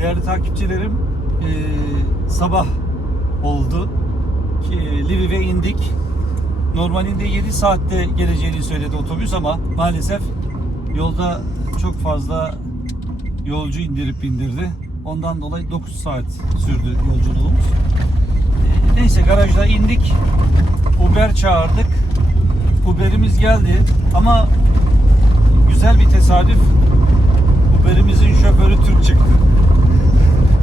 Değerli takipçilerim, eee, sabah oldu ki Lviv'e indik. Normalinde 7 saatte geleceğini söyledi otobüs ama maalesef yolda çok fazla yolcu indirip bindirdi. Ondan dolayı 9 saat sürdü yolculuğumuz. Eee, Neyse garajda indik. Uber çağırdık. Uber'imiz geldi ama güzel bir tesadüf. Uber'imizin şoförü Türk çıktı.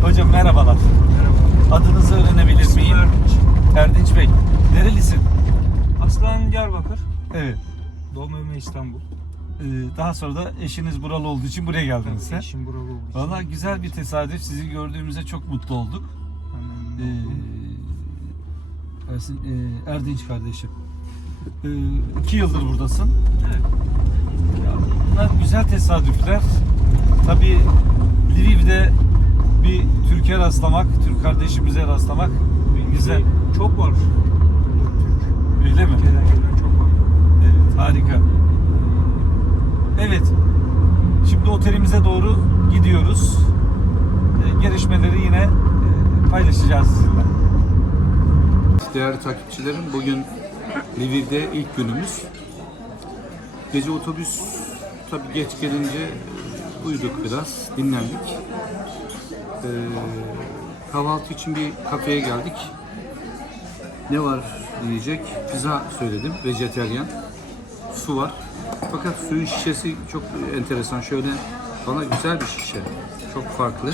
Hocam merhabalar. Adınızı öğrenebilir İsmim miyim? Erdinç. Erdinç Bey. Nerelisin? Aslan Diyarbakır. Evet. Doğma büyüme İstanbul. Ee, daha sonra da eşiniz buralı olduğu için buraya geldiniz. Tabii he? eşim buralı olduğu için. Valla güzel bir tesadüf. Sizi gördüğümüze çok mutlu olduk. Ben Ee. Ersin, e, Erdinç kardeşim. Ee, iki yıldır buradasın. Evet. Ya bunlar güzel tesadüfler. Tabii Lviv'de bir Türkiye rastlamak, Türk kardeşimize rastlamak bir güzel. Çok var. Öyle mi? Türkiye'den gelen çok var. Evet, harika. Evet. Şimdi otelimize doğru gidiyoruz. Ee, gelişmeleri yine e, paylaşacağız sizinle. Değerli takipçilerim, bugün Lviv'de ilk günümüz. Gece otobüs tabii geç gelince uyuduk biraz, dinlendik. Ee, kahvaltı için bir kafeye geldik. Ne var diyecek? Pizza söyledim, vejeteryan. Su var. Fakat suyun şişesi çok enteresan. Şöyle bana güzel bir şişe. Çok farklı.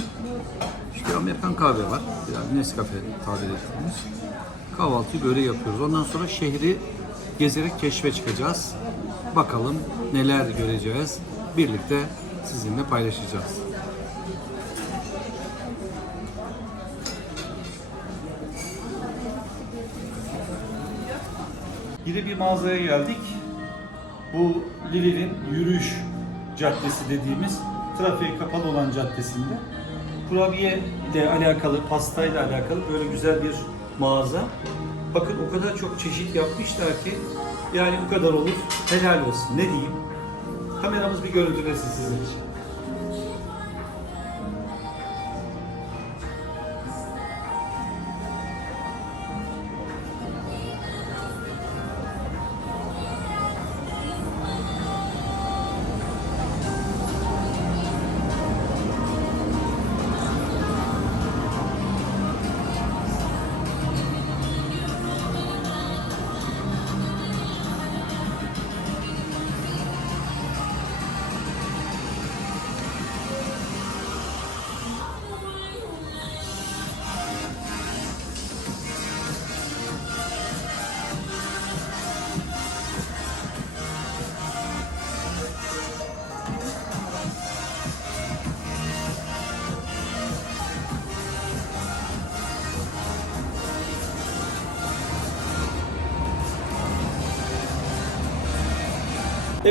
İşte Amerikan kahve var. Yani Nescafe tabir ettiğimiz. Kahvaltıyı böyle yapıyoruz. Ondan sonra şehri gezerek keşfe çıkacağız. Bakalım neler göreceğiz. Birlikte sizinle paylaşacağız. Yine bir mağazaya geldik. Bu Lviv'in yürüyüş caddesi dediğimiz trafiğe kapalı olan caddesinde kurabiye ile alakalı, pasta ile alakalı böyle güzel bir mağaza. Bakın o kadar çok çeşit yapmışlar ki yani bu kadar olur. Helal olsun. Ne diyeyim? Kameramız bir görüntülesin sizin için.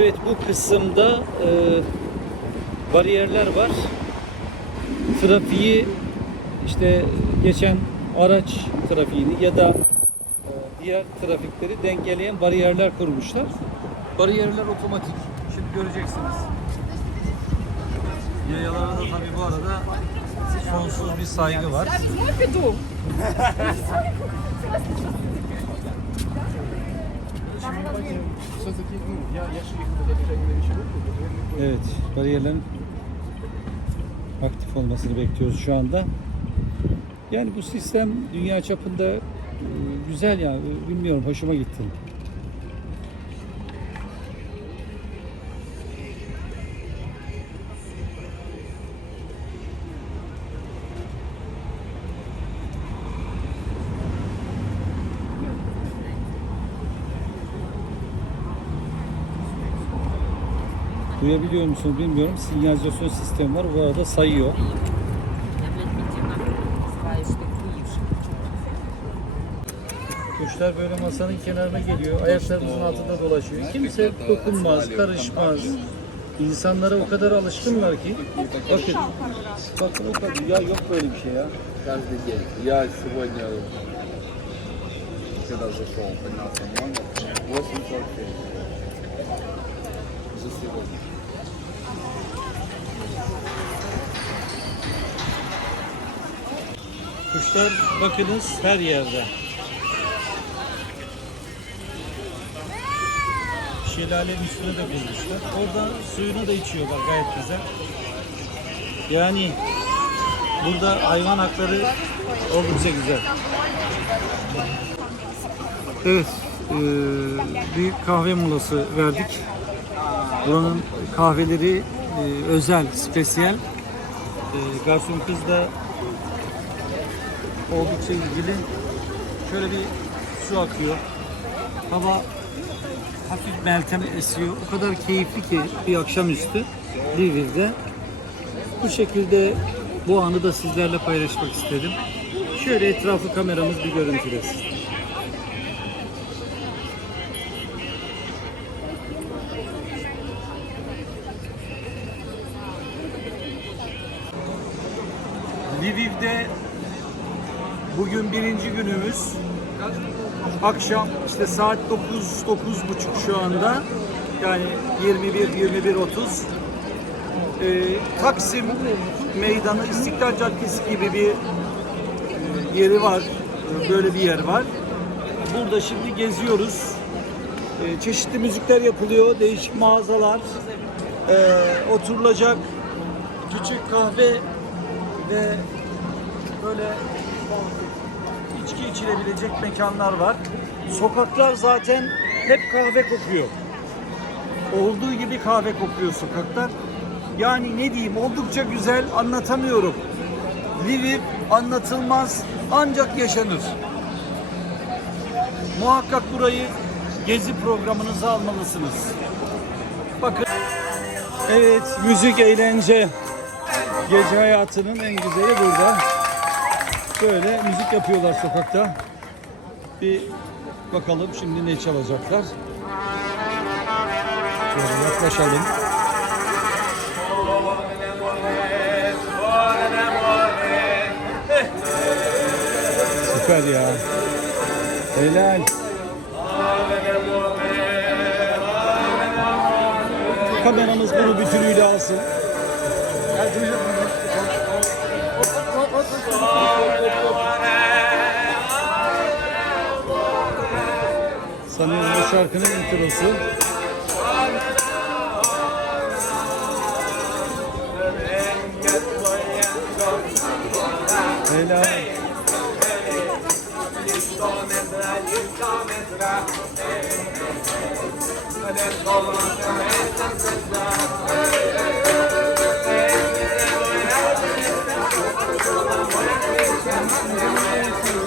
Evet bu kısımda e, bariyerler var. Trafiği işte geçen araç trafiğini ya da e, diğer trafikleri dengeleyen bariyerler kurmuşlar. Bariyerler otomatik. Şimdi göreceksiniz. Yayalara da tabii bu arada sonsuz bir saygı var. Evet, bariyerlerin aktif olmasını bekliyoruz şu anda. Yani bu sistem dünya çapında e, güzel ya, e, bilmiyorum hoşuma gitti. Duyabiliyor musunuz bilmiyorum. Sinyalizasyon sistemi var. Bu arada sayıyor. Kuşlar böyle masanın kenarına geliyor. Ayaklarımızın altında dolaşıyor. Kimse dokunmaz, karışmaz. İnsanlara o kadar alışkınlar ki. Bakın. Bakın o kadar. Ya yok böyle bir şey ya. каждый день. Я сегодня, когда зашел, поднялся номер 846 за сегодня. Koymuşlar. Bakınız her yerde. Şelalenin üstüne de koymuşlar. Orada suyunu da içiyorlar gayet güzel. Yani burada hayvan hakları oldukça güzel. Evet, eee, bir kahve molası verdik. Buranın kahveleri eee, özel, spesiyel. Eee, garson kız da oldukça ilgili. Şöyle bir su akıyor. Hava hafif meltem esiyor. O kadar keyifli ki bir akşamüstü Lviv'de. Bu şekilde bu anı da sizlerle paylaşmak istedim. Şöyle etrafı kameramız bir görüntülesin. Günümüz. Akşam işte saat 9 9 buçuk şu anda. Yani 21 21 30. Ee, Taksim Meydanı İstiklal Caddesi gibi bir e, yeri var. E, Böyle bir yer var. Burada şimdi geziyoruz. E, çeşitli müzikler yapılıyor. Değişik mağazalar. E, oturulacak küçük kahve ve böyle içilebilecek mekanlar var. Sokaklar zaten hep kahve kokuyor. Olduğu gibi kahve kokuyor sokaklar. Yani ne diyeyim oldukça güzel anlatamıyorum. Lviv anlatılmaz ancak yaşanır. Muhakkak burayı gezi programınıza almalısınız. Bakın. Evet, müzik, eğlence. Gece hayatının en güzeli burada. Böyle müzik yapıyorlar sokakta. Bir bakalım şimdi ne çalacaklar. Şöyle yaklaşalım. Süper ya. Helal. Kameramız bunu bütünüyle alsın. Sanıyorum bu şarkının introsu. Helal. Bu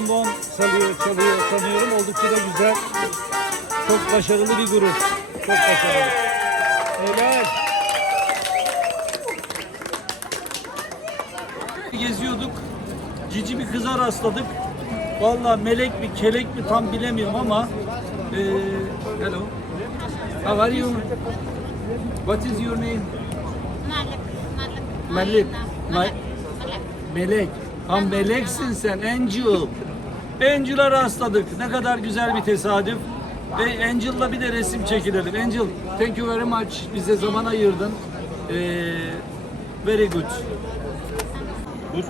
trombon salıyor, çalıyor sanıyorum. Oldukça da güzel. Çok başarılı bir grup. Çok başarılı. Helal. Geziyorduk. Cici bir kıza rastladık. Vallahi melek mi, kelek mi tam bilemiyorum ama eee hello. How are you? What is your name? Malik. Ma- Melek. Ha meleksin sen Angel. Angel'a rastladık. Ne kadar güzel bir tesadüf. Ve Angel'la bir de resim çekilelim. Angel, thank you very much. Bize zaman ayırdın. Ee, very good. Dur.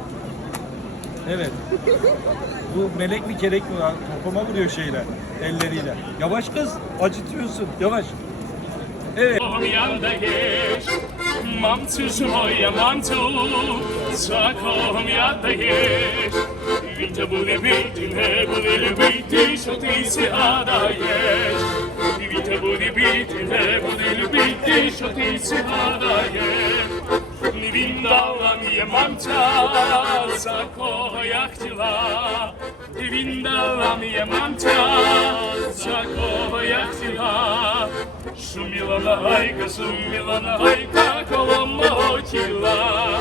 Evet. Bu melek mi kelek mi? Kafama vuruyor şeyler elleriyle. Yavaş kız. Acıtıyorsun. Yavaş. Miadajeś, mam cóż moja, mam tu, co miadajeś. Widzę Він не буде бити, не буде любити, що ти ся даєш. Він не буде бити, не буде любити, що ти ся даєш. Він дала мені мамця, за кого я хотіла. Він дала мені мамця, за кого я хотіла. Шуміла нагайка, шуміла нагайка, коло мого тіла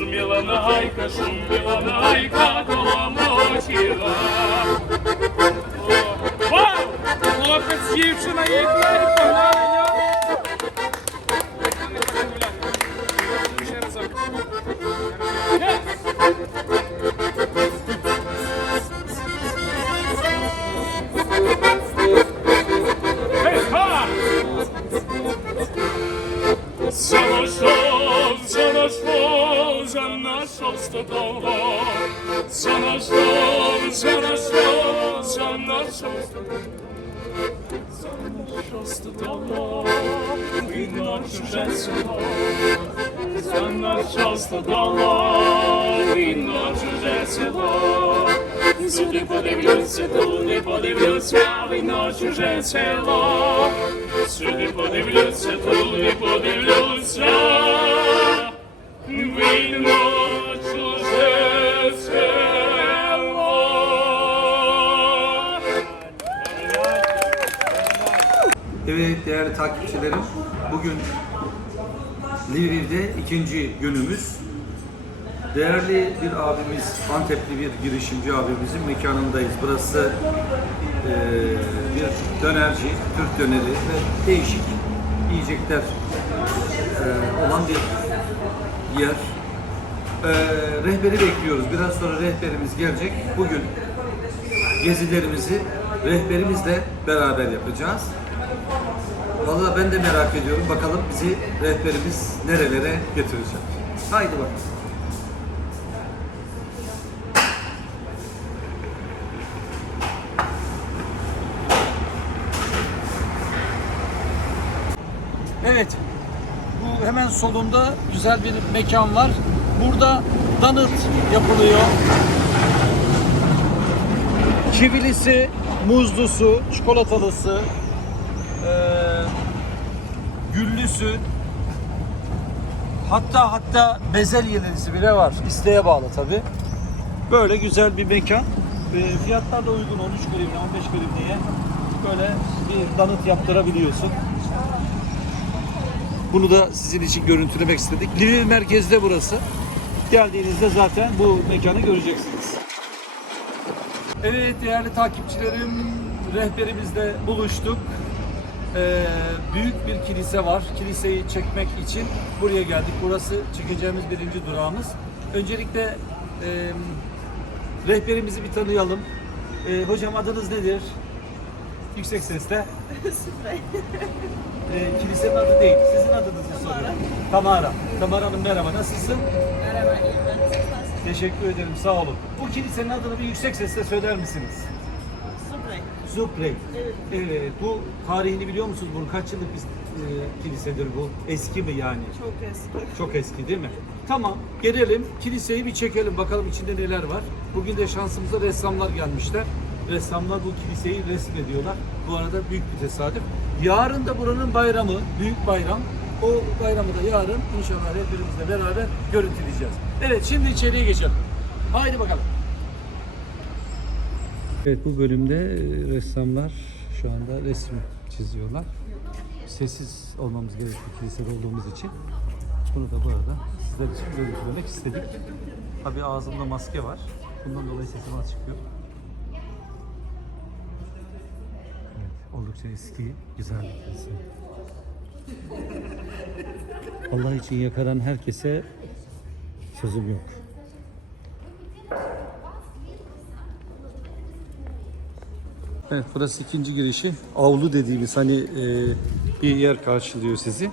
шуміла нагайка, шуміла нагайка, коломочила. Вау! Хлопець, дівчина, їй двері погнали! Просто давно ти наш уже село, за наш часто дало, ти наш уже село, сюди подивлюся, ту не подивлюся, війно чуже село, сюди подивлюся, ту не подивлюся, війно. Değerli takipçilerim, bugün Lviv'de ikinci günümüz. Değerli bir abimiz, Antepli bir girişimci abimizin mekanındayız. Burası eee, bir dönerci, Türk döneri ve değişik yiyecekler eee, olan bir yer. Eee, rehberi bekliyoruz. Biraz sonra rehberimiz gelecek. Bugün gezilerimizi rehberimizle beraber yapacağız. Vallahi ben de merak ediyorum. Bakalım bizi rehberimiz nerelere götürecek. Haydi bakalım. Evet. Bu hemen solunda güzel bir mekan var. Burada donut yapılıyor. Kivilisi, muzlusu, çikolatalısı, güllüsü, hatta hatta bezelyelisi bile var. İsteğe bağlı tabi. Böyle güzel bir mekan. Eee, fiyatlar da uygun 13 gramine, 15 gramine böyle bir donut yaptırabiliyorsun. Bunu da sizin için görüntülemek istedik. Lviv merkezde burası. Geldiğinizde zaten bu mekanı göreceksiniz. Evet değerli takipçilerim, rehberimizle buluştuk. Ee, büyük bir kilise var. Kiliseyi çekmek için buraya geldik. Burası çekeceğimiz birinci durağımız. Öncelikle e, rehberimizi bir tanıyalım. E, hocam adınız nedir? Yüksek sesle. Ee, kilisenin adı değil. Sizin adınızı soruyorum. Tamara. Tamara Hanım merhaba. Nasılsın? Merhaba, iyiyim? Teşekkür ederim. Sağ olun. Bu kilisenin adını bir yüksek sesle söyler misiniz? Zuprey. Evet. Evet. Bu tarihini biliyor musunuz? Bunun kaç yıllık bir e, kilisedir bu? Eski mi yani? Çok eski. Çok eski değil mi? Tamam. Gelelim. Kiliseyi bir çekelim. Bakalım içinde neler var. Bugün de şansımıza ressamlar gelmişler. Ressamlar bu kiliseyi resmediyorlar. Bu arada büyük bir tesadüf. Yarın da buranın bayramı, büyük bayram. O bayramı da yarın inşallah hepimizle beraber görüntüleyeceğiz. Evet şimdi içeriye geçelim. Haydi bakalım. Evet bu bölümde ressamlar şu anda resim çiziyorlar. Sessiz olmamız gerekiyor kilisede olduğumuz için. Bunu da bu arada sizler için görüntülemek istedik. Tabii ağzımda maske var. Bundan dolayı sesim az çıkıyor. Evet, oldukça eski, güzel bir kilise. Allah için yakaran herkese sözüm yok. Evet burası ikinci girişi. Avlu dediğimiz hani e, bir yer karşılıyor sizi.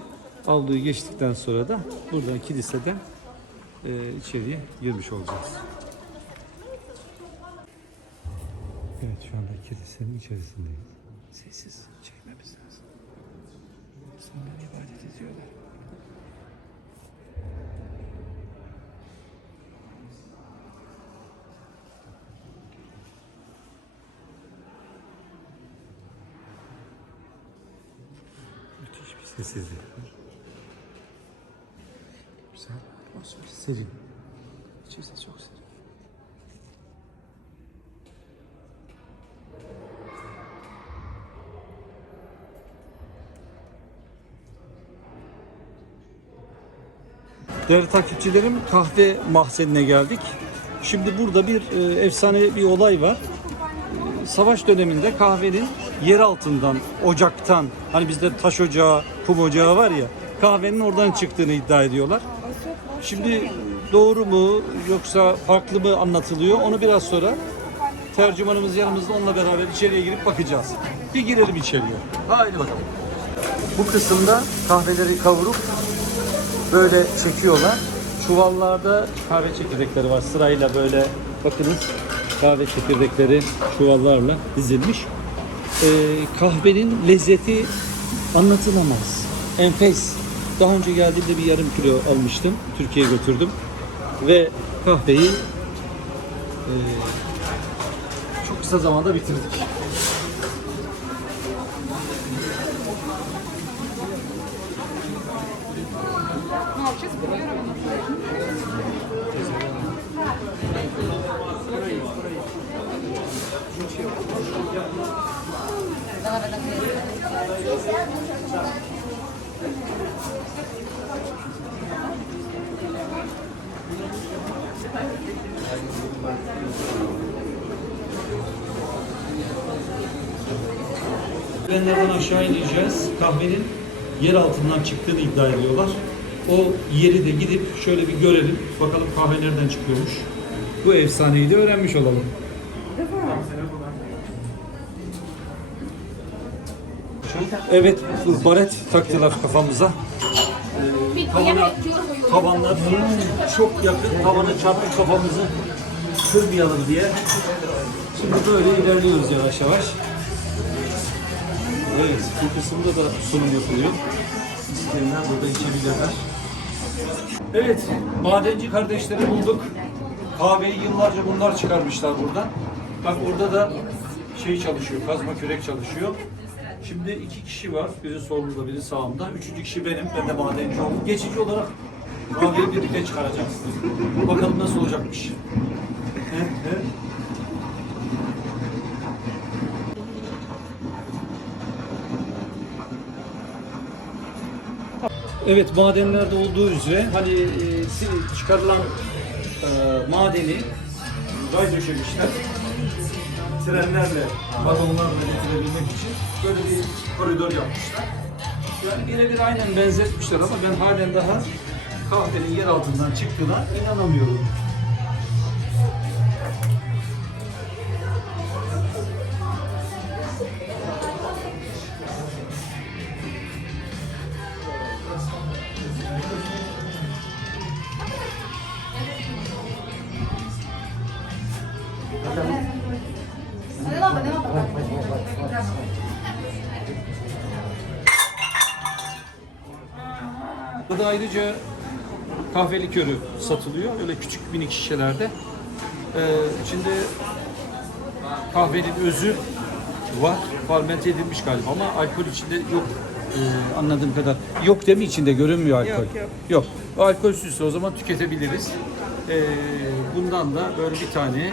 Avluyu geçtikten sonra da buradan kiliseden e, içeriye girmiş olacağız. Evet şu anda kilisenin içerisindeyiz. Sessiz çekmemiz lazım. İnsanlar ibadet ediyorlar. Sessizlik. Güzel, bir serin. İçerisi çok serin. Değerli takipçilerim kahve mahzenine geldik. Şimdi burada bir e, efsane bir olay var. Savaş döneminde kahvenin yer altından, ocaktan, hani bizde taş ocağı, kum ocağı var ya, kahvenin oradan çıktığını iddia ediyorlar. Şimdi doğru mu yoksa farklı mı anlatılıyor onu biraz sonra tercümanımız yanımızda onunla beraber içeriye girip bakacağız. Bir girelim içeriye. Haydi bakalım. Bu kısımda kahveleri kavurup böyle çekiyorlar. Çuvallarda kahve çekirdekleri var sırayla böyle bakınız kahve çekirdekleri çuvallarla dizilmiş. Ee, kahvenin lezzeti anlatılamaz. Enfes. Daha önce geldiğimde bir yarım kilo almıştım. Türkiye'ye götürdüm. Ve kahveyi ee, çok kısa zamanda bitirdik. Merdivenlerden aşağı ineceğiz. Kahvenin yer altından çıktığını iddia ediyorlar. O yeri de gidip şöyle bir görelim. Bakalım kahve nereden çıkıyormuş. Bu efsaneyi de öğrenmiş olalım. Evet, baret taktılar kafamıza. Tavana, tavanlar çok yakın. Tavana çarpıp kafamızı kırmayalım diye. Şimdi böyle ilerliyoruz yavaş yavaş. Evet, bu kısımda da sunum yapılıyor. İsteyenler burada içebilirler. Evet, madenci kardeşleri bulduk. Kahveyi yıllarca bunlar çıkarmışlar buradan. Bak burada da şey çalışıyor, kazma kürek çalışıyor. Şimdi iki kişi var. Biri solumda, biri sağımda. Üçüncü kişi benim. Ben de madenci oldum. Geçici olarak kahveyi birlikte çıkaracağız. Bakalım nasıl olacakmış. Evet madenlerde olduğu üzere hani e, çıkarılan e, madeni ray döşemişler. Trenlerle, vagonlarla getirebilmek için böyle bir koridor yapmışlar. Yani birebir aynen benzetmişler ama ben halen daha kahvenin yer altından çıktığına inanamıyorum. Kahve likörü satılıyor. Öyle küçük minik şişelerde. Ee, içinde kahvenin özü var. Fermente edilmiş galiba ama alkol içinde yok. Ee, anladığım kadar. Yok değil mi içinde? Görünmüyor alkol. Yok, yok. Yok. O alkolsüzse o zaman tüketebiliriz. Ee, bundan da böyle bir tane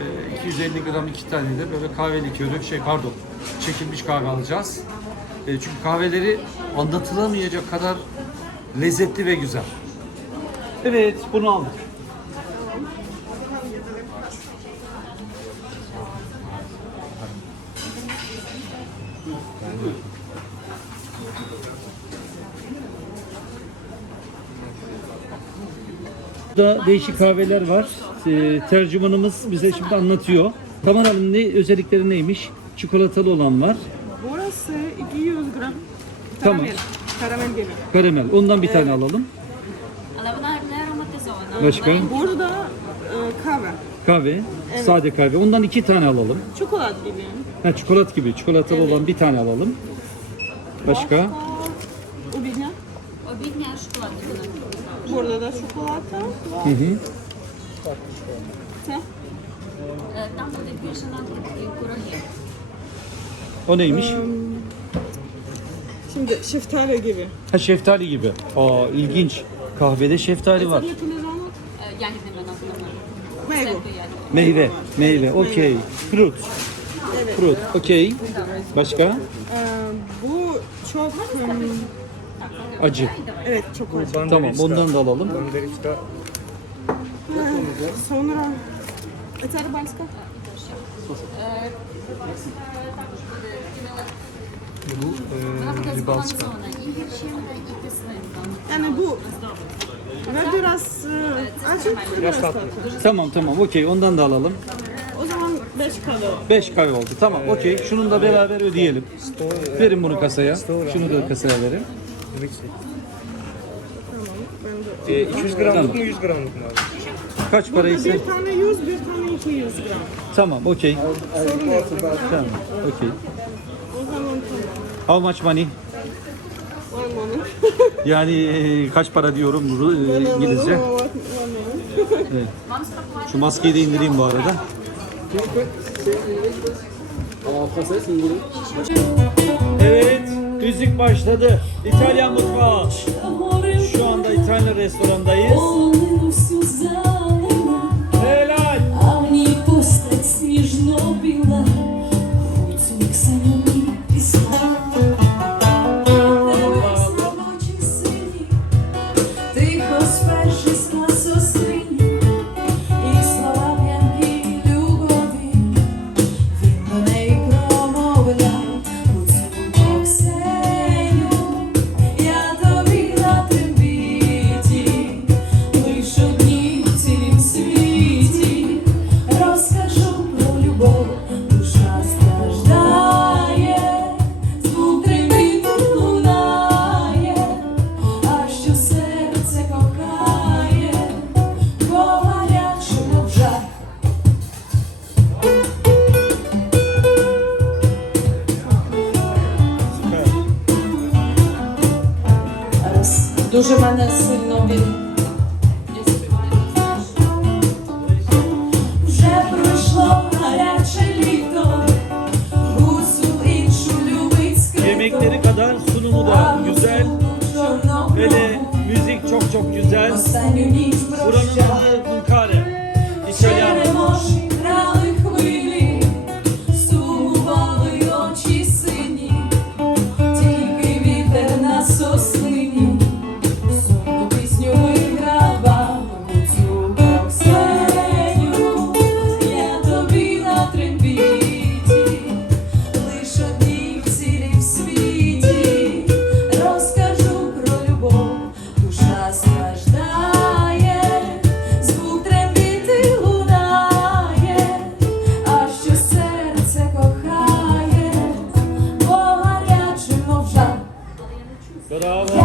e, 250 gram iki tane de böyle kahve likörü şey pardon çekilmiş kahve alacağız. E, çünkü kahveleri anlatılamayacak kadar lezzetli ve güzel. Evet bunu aldık. Burada değişik kahveler var. Ee, tercümanımız bize şimdi anlatıyor. Tamam Hanım ne özellikleri neymiş? Çikolatalı olan var. Burası 200 gram Tamam. karamel. Karamel gibi. Karamel. Ondan bir tane alalım. Başka? Burada e, kahve. Kahve. Sade kahve. Ondan iki tane alalım. Çikolat gibi. Ha, çikolat gibi. Çikolatalı olan bir tane alalım. Başka? Ubina. Обідня шоколад. Burada da çikolata var. Hı hı. Це Там буде більше на кураги. O neymiş? şimdi şeftali gibi. Ha şeftali gibi. Aa ilginç. Kahvede şeftali var. Це yapılacağını Ягідними назвами. meyve. Meyve. Meyve. Okey. Fruit. Evet. Fruit. Okey. Başka? Ee, bu çok ım, Acı. evet çok acı. Tamam ondan da alalım. Sonra це рибальська? Вона буде збалансована і гірчинна, і кислинка. Yani bu ve biraz e, acı biraz tatlı. Tamam tamam okey ondan da alalım. O zaman 5 kalıyor. 5 kahve oldu. Tamam okey. Şunun da beraber ödeyelim. Verin bunu kasaya. Şunu da kasaya verin. E, 200 gramlık mı 100 gramlık mı abi? Kaç para ise? Bir tane 100, bir tane 200 gram. Tamam okey. Sorun yok. Tamam okey. O zaman tamam. How much money? Yani e, kaç para diyorum e, İngilizce. Moment. Şu maskeyi de indireyim bu arada. Evet, müzik başladı. İtalyan mutfağı. Şu anda İtalyan restorandayız. yemekleri kadar sunumu da güzel. Hele müzik çok çok güzel. Buranın adı Bunkare. İtalyan. Bravo.